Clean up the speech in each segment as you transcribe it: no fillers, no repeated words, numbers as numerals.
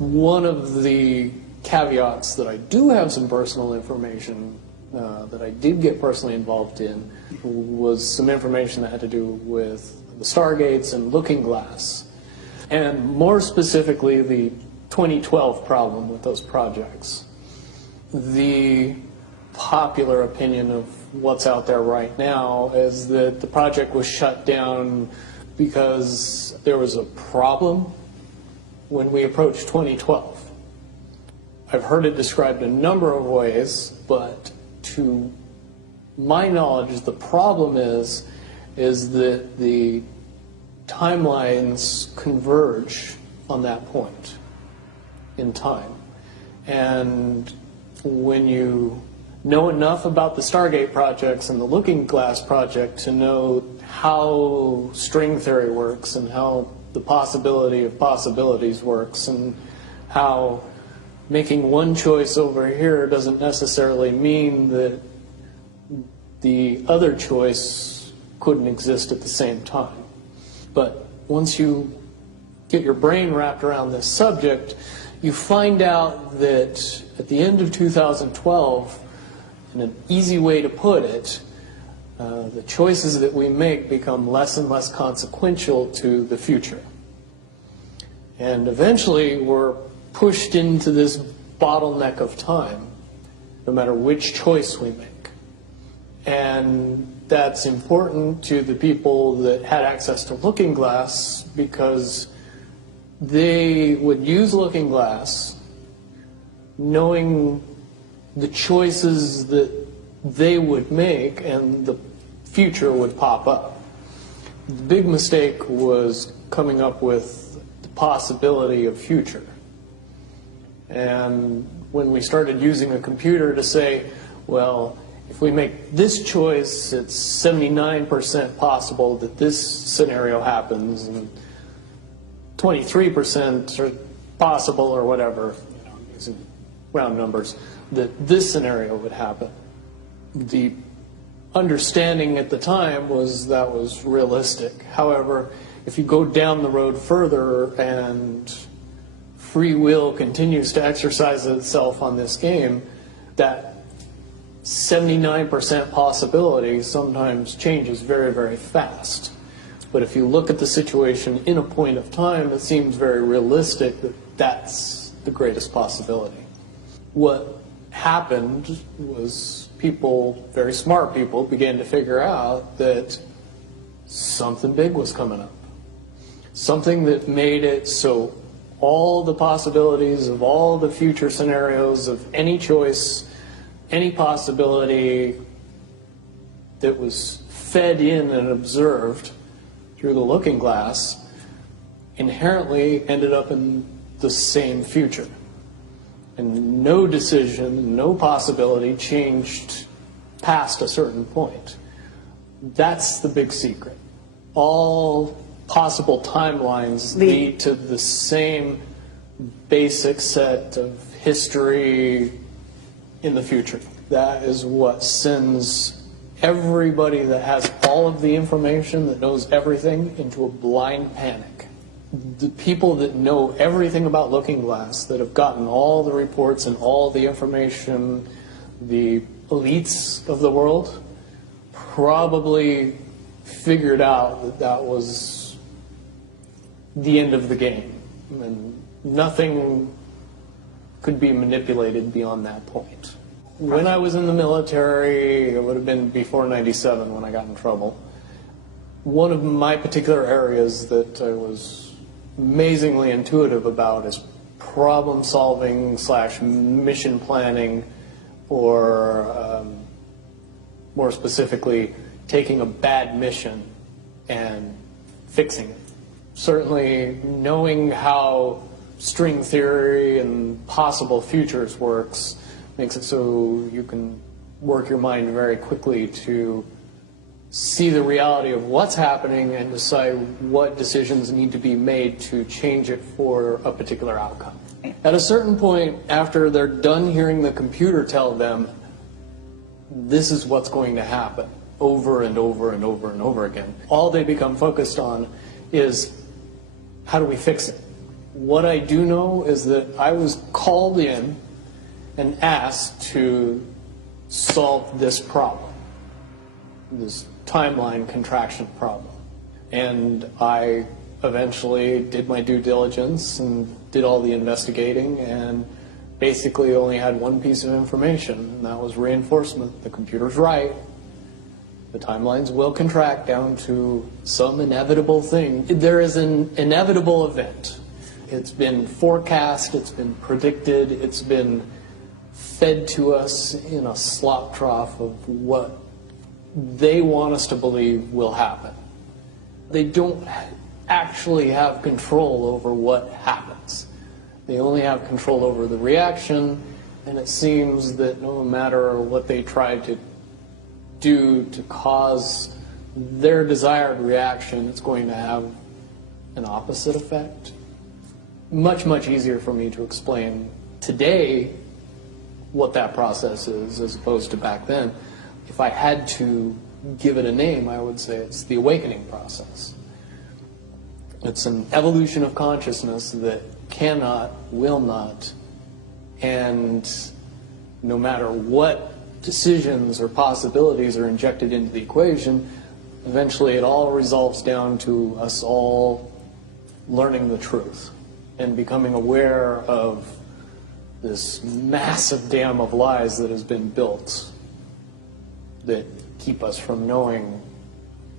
One of the caveats that I do have some personal information that I did get personally involved in was some information that had to do with the Stargates and Looking Glass, and more specifically the 2012 problem with those projects. The popular opinion of what's out there right now is that the project was shut down because there was a problem when we approached 2012. I've heard it described a number of ways, but to my knowledge, the problem is that the timelines converge on that point in time. And when you know enough about the Stargate projects and the Looking Glass project to know how string theory works and how the possibility of possibilities works and how making one choice over here doesn't necessarily mean that the other choice couldn't exist at the same time. But once you get your brain wrapped around this subject, you find out that at the end of 2012, in an easy way to put it, the choices that we make become less and less consequential to the future. And eventually we're pushed into this bottleneck of time, no matter which choice we make. And that's important to the people that had access to Looking Glass because they would use Looking Glass knowing the choices that they would make and the future would pop up. The big mistake was coming up with the possibility of future. And when we started using a computer to say, well, if we make this choice, it's 79% possible that this scenario happens, and 23% are possible, or whatever, using round numbers, that this scenario would happen. The understanding at the time was that was realistic. However, if you go down the road further and free will continues to exercise itself on this game, that 79% possibility sometimes changes very, very fast. But if you look at the situation in a point of time, it seems very realistic that that's the greatest possibility. What happened was people, very smart people, began to figure out that something big was coming up. Something that made it so all the possibilities of all the future scenarios of any choice, any possibility that was fed in and observed through the Looking Glass inherently ended up in the same future. And no decision, no possibility changed past a certain point. That's the big secret. All possible timelines lead to the same basic set of history in the future. That is what sends everybody that has all of the information, that knows everything, into a blind panic. The people that know everything about Looking Glass, that have gotten all the reports and all the information, the elites of the world, probably figured out that that was the end of the game, and nothing could be manipulated beyond that point. When I was in the military, it would have been before '97 when I got in trouble. One of my particular areas that I was amazingly intuitive about is problem solving / mission planning, or more specifically, taking a bad mission and fixing it. Certainly knowing how string theory and possible futures works makes it so you can work your mind very quickly to see the reality of what's happening and decide what decisions need to be made to change it for a particular outcome. At a certain point, after they're done hearing the computer tell them this is what's going to happen over and over and over and over again, all they become focused on is how do we fix it? What I do know is that I was called in and asked to solve this problem, this timeline contraction problem. And I eventually did my due diligence and did all the investigating and basically only had one piece of information, and that was reinforcement. The computer's right. The timelines will contract down to some inevitable thing. There is an inevitable event. It's been forecast, it's been predicted, it's been fed to us in a slop trough of what they want us to believe will happen. They don't actually have control over what happens. They only have control over the reaction, and it seems that no matter what they try to do to cause their desired reaction, it's going to have an opposite effect. Much, much easier for me to explain today what that process is as opposed to back then. If I had to give it a name, I would say it's the awakening process. It's an evolution of consciousness that cannot, will not, and no matter what decisions or possibilities are injected into the equation, eventually it all resolves down to us all learning the truth and becoming aware of this massive dam of lies that has been built that keep us from knowing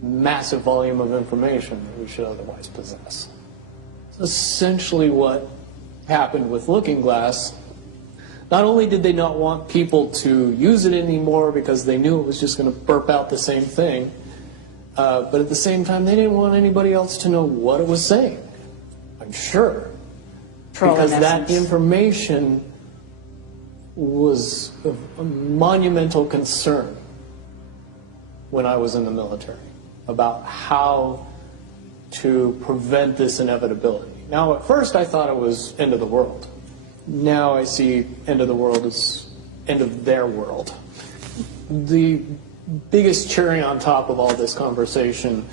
massive volume of information that we should otherwise possess. Essentially what happened with Looking Glass, not only did they not want people to use it anymore because they knew it was just going to burp out the same thing, but at the same time they didn't want anybody else to know what it was saying, I'm sure. Because that information was of a monumental concern when I was in the military about how to prevent this inevitability. Now, at first I thought it was end of the world. Now I see end of the world as end of their world. The biggest cherry on top of all this conversation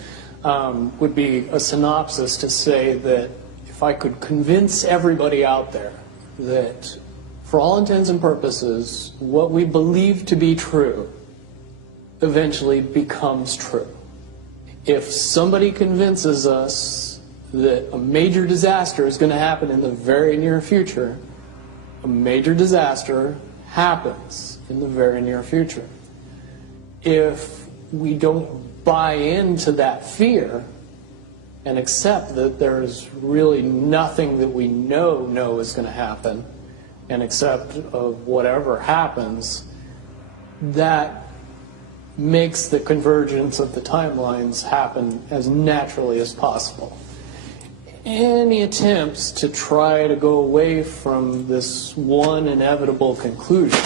would be a synopsis to say that if I could convince everybody out there that for all intents and purposes, what we believe to be true eventually becomes true. If somebody convinces us that a major disaster is going to happen in the very near future, a major disaster happens in the very near future. If we don't buy into that fear and accept that there's really nothing that we know is going to happen, and accept of whatever happens, that makes the convergence of the timelines happen as naturally as possible. Any attempts to try to go away from this one inevitable conclusion,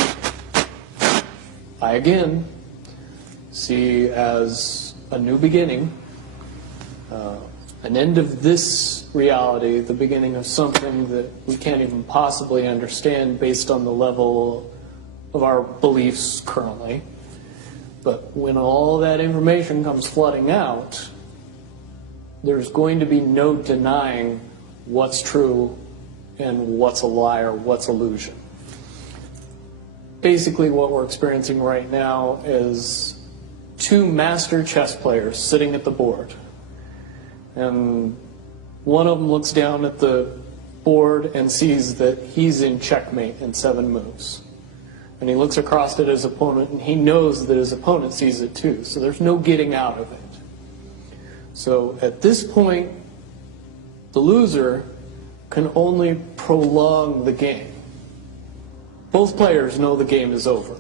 I again see as a new beginning, an end of this reality, the beginning of something that we can't even possibly understand based on the level of our beliefs currently. But when all that information comes flooding out, there's going to be no denying what's true and what's a lie or what's illusion. Basically what we're experiencing right now is two master chess players sitting at the board. And one of them looks down at the board and sees that he's in checkmate in 7 moves. And he looks across at his opponent and he knows that his opponent sees it too. So there's no getting out of it. So at this point, the loser can only prolong the game. Both players know the game is over.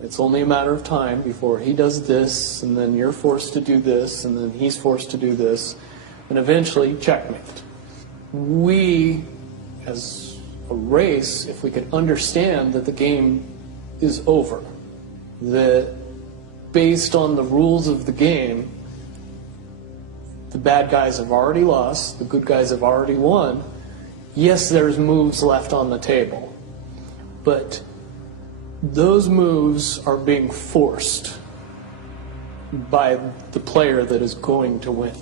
It's only a matter of time before he does this, and then you're forced to do this, and then he's forced to do this, and eventually checkmate. We, as a race, if we could understand that the game is over, that based on the rules of the game, the bad guys have already lost, the good guys have already won. Yes, there's moves left on the table, but those moves are being forced by the player that is going to win.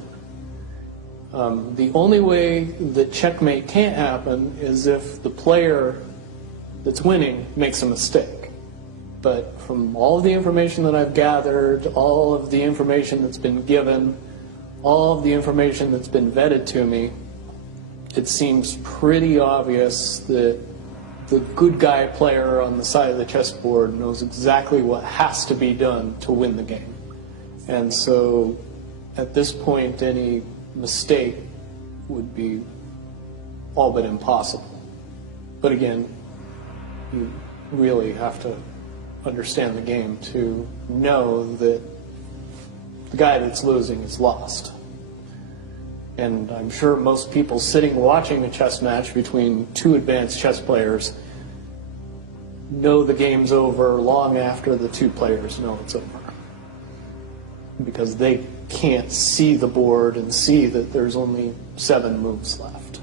The only way that checkmate can't happen is if the player that's winning makes a mistake. But from all of the information that I've gathered, all of the information that's been given, all of the information that's been vetted to me, it seems pretty obvious that the good guy player on the side of the chessboard knows exactly what has to be done to win the game. And so at this point, any mistake would be all but impossible. But again, you really have to understand the game to know that the guy that's losing is lost. And I'm sure most people sitting watching a chess match between two advanced chess players know the game's over long after the two players know it's over, because they can't see the board and see that there's only 7 moves left.